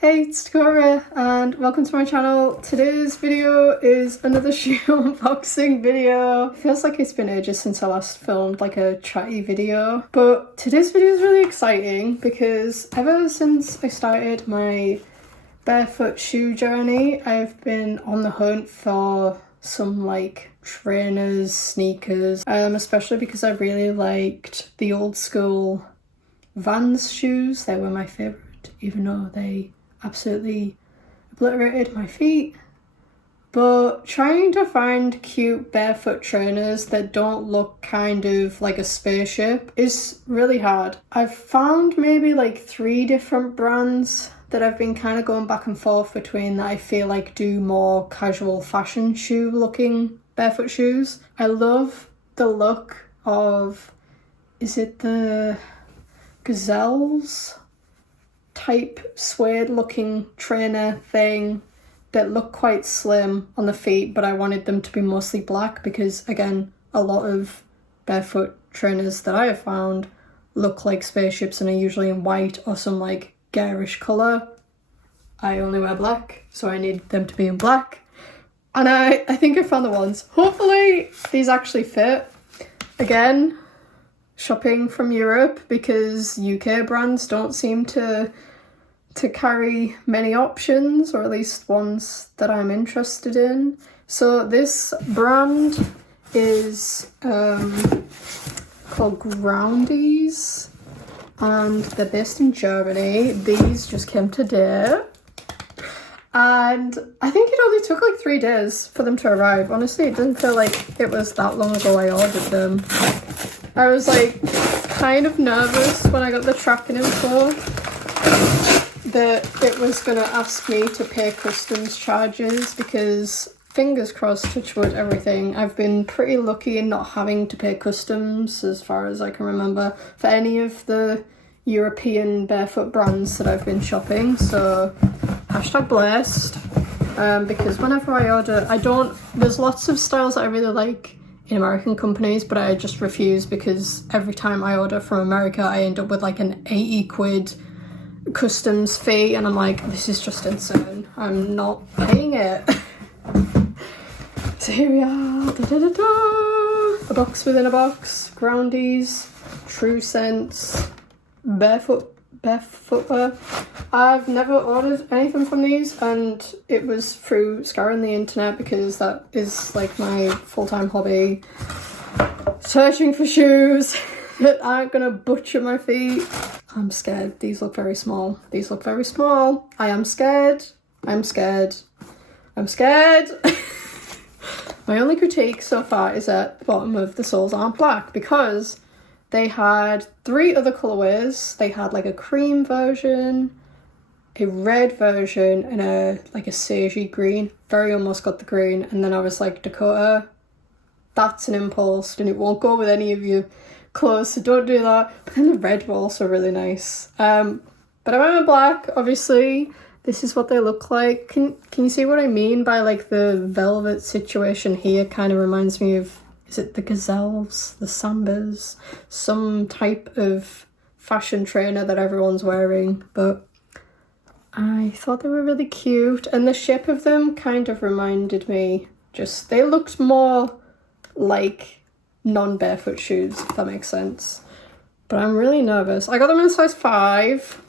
Hey, it's Dakota-Raé and welcome to my channel. Today's video is another shoe unboxing video. It feels like it's been ages since I last filmed like a chatty video, but today's video is really exciting because ever since I started my barefoot shoe journey, I've been on the hunt for some like trainers, sneakers, especially because I really liked the old school Vans shoes. They were my favourite, even though they absolutely obliterated my feet. But trying to find cute barefoot trainers that don't look kind of like a spaceship is really hard. I've found maybe like 3 different brands that I've been kind of going back and forth between that I feel like do more casual fashion shoe looking barefoot shoes. I love the look of, is it the Gazelles type suede looking trainer thing that look quite slim on the feet, but I wanted them to be mostly black because again, a lot of barefoot trainers that I have found look like spaceships and are usually in white or some like garish colour. I only wear black, so I need them to be in black. And I think I found the ones. Hopefully these actually fit. Again, shopping from Europe because UK brands don't seem to carry many options, or at least ones that I'm interested in. So this brand is called Groundies and they're based in Germany. These just came today and I think it only took like 3 days for them to arrive. Honestly, it didn't feel like it was that long ago I ordered them. I was like kind of nervous when I got the tracking info that it was going to ask me to pay customs charges because, fingers crossed, touch wood, everything, I've been pretty lucky in not having to pay customs as far as I can remember for any of the European barefoot brands that I've been shopping, so hashtag blessed. Because whenever I order, there's lots of styles that I really like in American companies, but I just refuse because every time I order from America I end up with like an 80 quid customs fee and I'm like, this is just insane, I'm not paying it. So here we are, a box within a box. Groundies, True Sense, Barefoot. I've never ordered anything from these and it was through scouring the internet because that is like my full-time hobby, searching for shoes that aren't gonna butcher my feet. I'm scared. These look very small. These look very small. I am scared. I'm scared. I'm scared. My only critique so far is that the bottom of the soles aren't black because they had 3 other colourways. They had like a cream version, a red version, and a sagey green. Very almost got the green. And then I was like, Dakota, that's an impulse and it won't go with any of your clothes, so don't do that. But then the red were also really nice. But I went with black, obviously. This is what they look like. Can you see what I mean by like the velvet situation here? Kind of reminds me of, is it the Gazelles, the Sambas, some type of fashion trainer that everyone's wearing, but I thought they were really cute and the shape of them kind of reminded me, they looked more like non-barefoot shoes, if that makes sense. But I'm really nervous. I got them in a size 5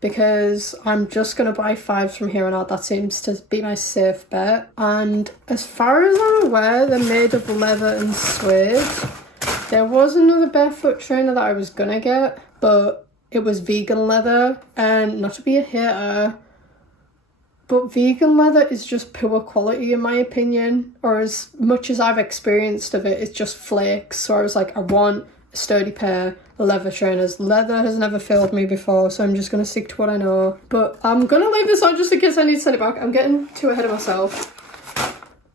because I'm just going to buy 5s from here on out. That seems to be my safe bet. And as far as I'm aware, they're made of leather and suede. There was another barefoot trainer that I was going to get, but it was vegan leather. And not to be a hater, but vegan leather is just poor quality in my opinion, or as much as I've experienced of it, it's just flakes. So I was like, I want a sturdy pair of leather trainers. Leather has never failed me before, so I'm just going to stick to what I know. But I'm going to leave this on just in case I need to send it back. I'm getting too ahead of myself.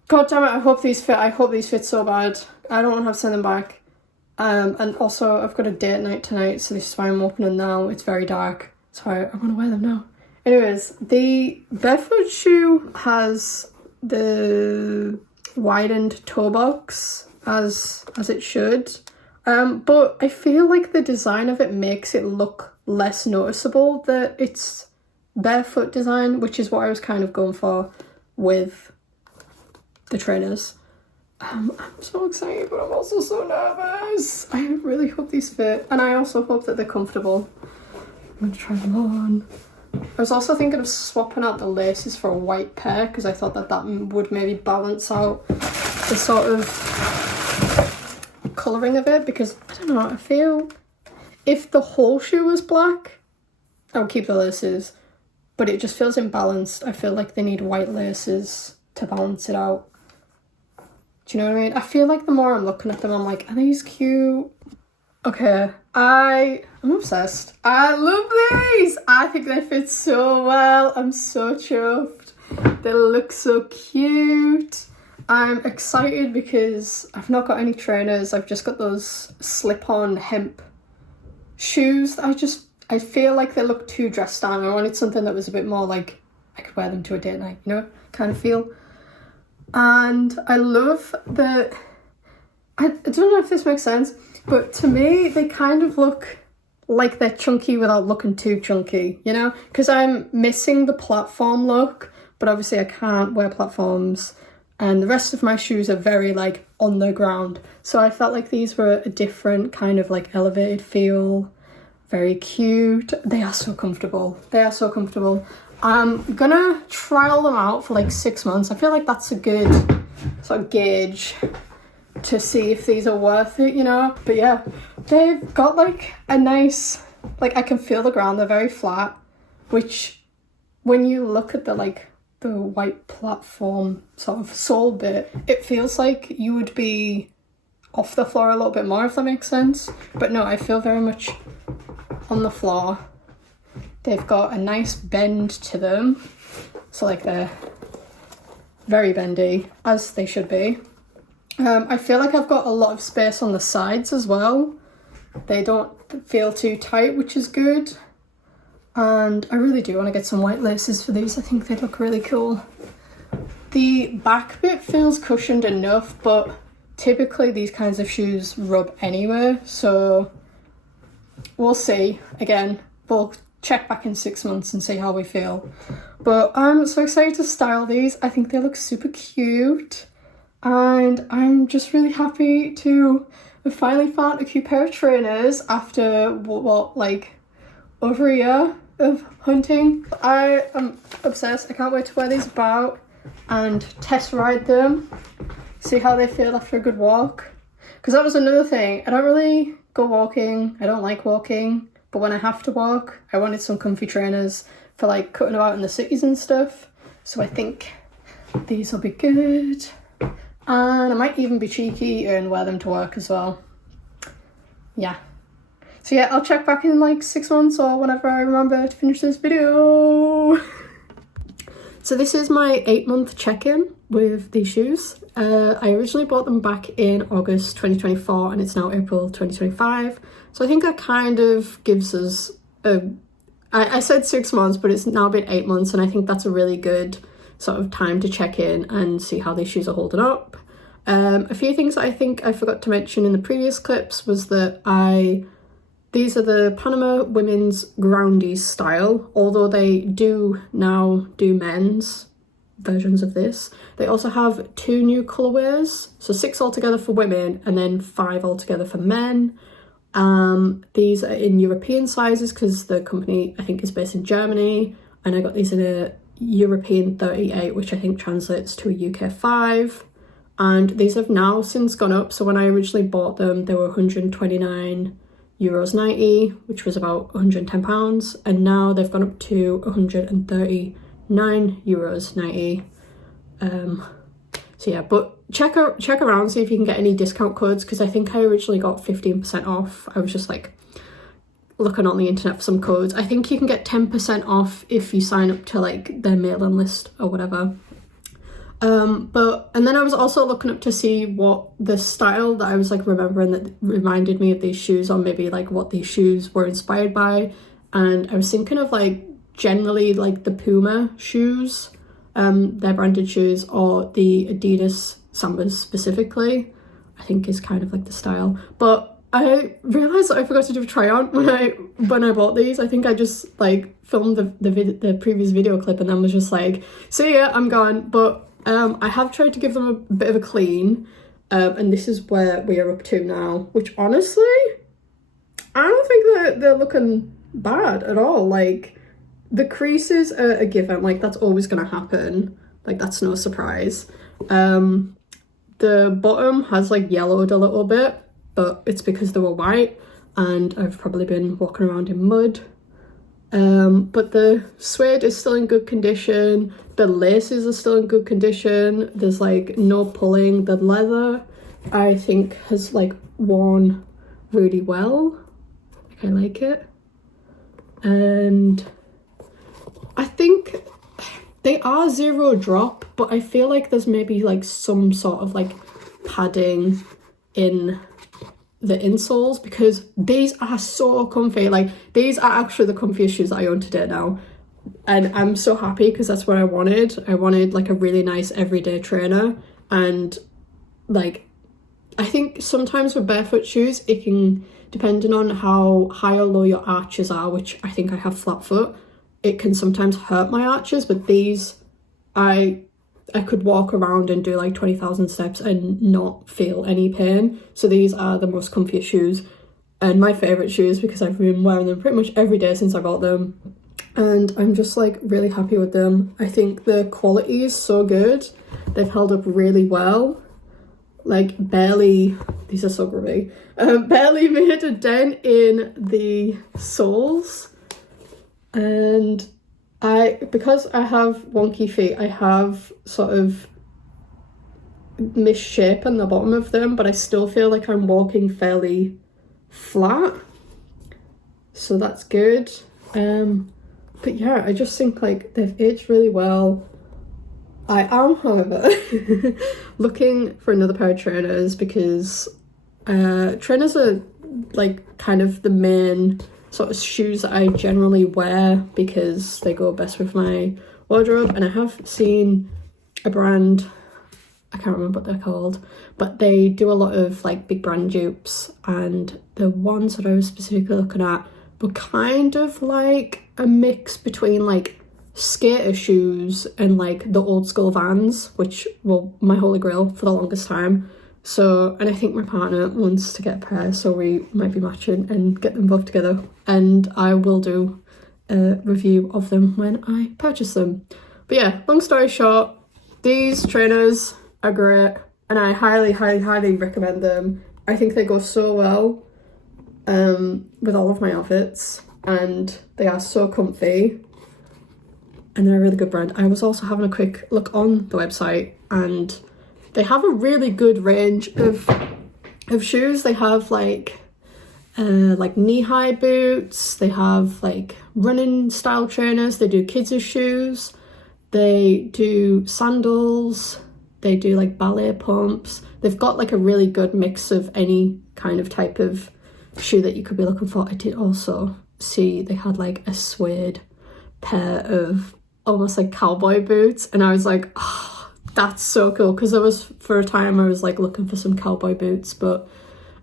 God damn it, I hope these fit. I hope these fit so bad. I don't want to have to send them back. And also, I've got a date night tonight, so this is why I'm opening now. It's very dark, so I'm going to wear them now. Anyways, the barefoot shoe has the widened toe box as it should, but I feel like the design of it makes it look less noticeable that it's barefoot design, which is what I was kind of going for with the trainers. I'm so excited, but I'm also so nervous. I really hope these fit, and I also hope that they're comfortable. I'm going to try them on. I was also thinking of swapping out the laces for a white pair because I thought that would maybe balance out the sort of colouring of it, because I don't know, I feel if the whole shoe was black, I would keep the laces, but it just feels imbalanced. I feel like they need white laces to balance it out. Do you know what I mean? I feel like the more I'm looking at them, I'm like, are these cute? Okay, I'm obsessed. I love these! I think they fit so well. I'm so chuffed. They look so cute. I'm excited because I've not got any trainers. I've just got those slip-on hemp shoes. I feel like they look too dressed down. I wanted something that was a bit more like I could wear them to a date night, you know, kind of feel. And I love the, I don't know if this makes sense, but to me, they kind of look like they're chunky without looking too chunky, you know? Because I'm missing the platform look, but obviously I can't wear platforms. And the rest of my shoes are very, like, on the ground. So I felt like these were a different kind of, like, elevated feel. Very cute. They are so comfortable. They are so comfortable. I'm gonna trial them out for, like, 6 months. I feel like that's a good sort of gauge to see if these are worth it, you know? But yeah, they've got like a nice, like I can feel the ground, they're very flat, which when you look at the like the white platform sort of sole bit, it feels like you would be off the floor a little bit more, if that makes sense. But no, I feel very much on the floor. They've got a nice bend to them, so like they're very bendy, as they should be. I feel like I've got a lot of space on the sides as well. They don't feel too tight, which is good. And I really do want to get some white laces for these. I think they look really cool. The back bit feels cushioned enough, but typically these kinds of shoes rub anyway, so we'll see. Again, we'll check back in 6 months and see how we feel. But I'm so excited to style these. I think they look super cute. And I'm just really happy to have finally found a cute pair of trainers after what like over a year of hunting. I am obsessed. I can't wait to wear these about and test ride them, see how they feel after a good walk. Because that was another thing. I don't really go walking. I don't like walking. But when I have to walk, I wanted some comfy trainers for like cutting about in the cities and stuff. So I think these will be good. And I might even be cheeky and wear them to work as well. Yeah. So yeah, I'll check back in like 6 months or whenever I remember to finish this video. So this is my 8-month check-in with these shoes. I originally bought them back in August 2024 and it's now April 2025. So I think that kind of gives us I said 6 months, but it's now been 8 months, and I think that's a really good sort of time to check in and see how these shoes are holding up. A few things I think I forgot to mention in the previous clips was that these are the Panama women's groundies style, although they do now do men's versions of this. They also have 2 new colorways, so 6 altogether for women and then 5 altogether for men. These are in European sizes because the company I think is based in Germany, and I got these in a European 38, which I think translates to a UK 5. And these have now since gone up. So when I originally bought them, they were €129.90, which was about £110. And now they've gone up to €139.90. So yeah, but check around, see if you can get any discount codes, because I think I originally got 15% off. I was just like looking on the internet for some codes. I think you can get 10% off if you sign up to like their mailing list or whatever. And then I was also looking up to see what the style that I was like remembering that reminded me of these shoes, or maybe like what these shoes were inspired by. And I was thinking of like generally like the Puma shoes, their branded shoes, or the Adidas Sambas specifically, I think is kind of like the style. But I realised that I forgot to do a try on when I bought these. I think I just like filmed the previous video clip and then was just like, see ya, I'm gone. But I have tried to give them a bit of a clean, and this is where we are up to now, which honestly, I don't think they're looking bad at all. Like, the creases are a given, like that's always gonna happen, like that's no surprise. The bottom has like yellowed a little bit, but it's because they were white and I've probably been walking around in mud. But the suede is still in good condition, the laces are still in good condition, there's like no pulling. The leather I think has like worn really well, like I like it, and I think they are zero drop, but I feel like there's maybe like some sort of like padding in the insoles, because these are so comfy. Like, these are actually the comfiest shoes that I own today now, and I'm so happy because that's what I wanted. I wanted like a really nice everyday trainer, and like I think sometimes with barefoot shoes it can, depending on how high or low your arches are, which I think I have flat foot, it can sometimes hurt my arches, but these I could walk around and do like 20,000 steps and not feel any pain. So these are the most comfiest shoes and my favourite shoes because I've been wearing them pretty much every day since I got them, and I'm just like really happy with them. I think the quality is so good. They've held up really well. Like barely, these are so grubby, barely made a dent in the soles. And because I have wonky feet, I have sort of misshapen the bottom of them, but I still feel like I'm walking fairly flat, so that's good. But yeah, I just think like they've aged really well. I am, however, looking for another pair of trainers because trainers are like kind of the main sort of shoes that I generally wear because they go best with my wardrobe. And I have seen a brand, I can't remember what they're called, but they do a lot of like big brand dupes, and the ones that I was specifically looking at were kind of like a mix between like skater shoes and like the old school Vans, which were my holy grail for the longest time. So, and I think my partner wants to get a pair, so we might be matching and get them both together, and I will do a review of them when I purchase them. But yeah, long story short, these trainers are great and I highly recommend them. I think they go so well with all of my outfits, and they are so comfy and they're a really good brand. I was also having a quick look on the website and they have a really good range of shoes. They have like knee-high boots, they have like running style trainers, they do kids' shoes, they do sandals, they do like ballet pumps. They've got like a really good mix of any kind of type of shoe that you could be looking for. I did also see they had like a suede pair of almost like cowboy boots, and I was like, oh, that's so cool, because there was, for a time I was like looking for some cowboy boots, but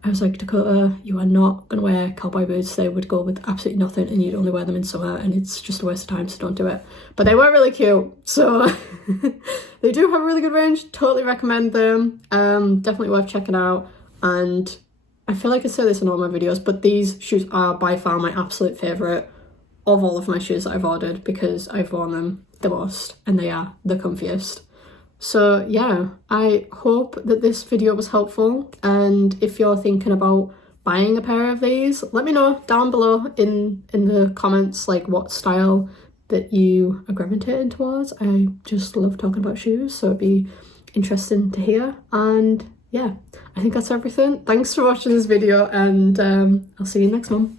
I was like, Dakota, you are not gonna wear cowboy boots. They would go with absolutely nothing and you'd only wear them in summer and it's just a waste of time, so don't do it. But they were really cute, so they do have a really good range. Totally recommend them. Definitely worth checking out. And I feel like I say this in all my videos, but these shoes are by far my absolute favourite of all of my shoes that I've ordered, because I've worn them the most and they are the comfiest. So yeah, I hope that this video was helpful, and if you're thinking about buying a pair of these, let me know down below in the comments like what style that you are gravitating towards. I just love talking about shoes, so it'd be interesting to hear. And yeah, I think that's everything. Thanks for watching this video, and I'll see you in the next one.